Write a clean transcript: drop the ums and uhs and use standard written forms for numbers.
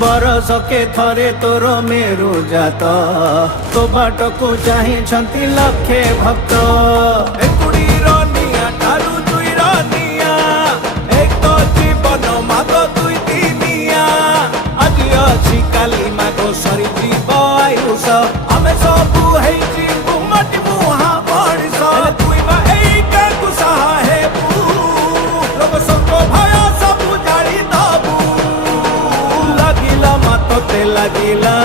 बरस के थरे तोर मेरु जात तो बाट को चाहि लक्षे भक्त एकुड़ीर निया ठारू दुईर निया एक तो जीवन माग दुई दिनिया आज अछि काली माग सरी जीव आयुष आमे सबु हेछि गुमटी मुहा बड़िस तुई बा एई के कुसाहा हेबु लोक सब भय सबु जाड़ी दबु लागिला मत ते लागिला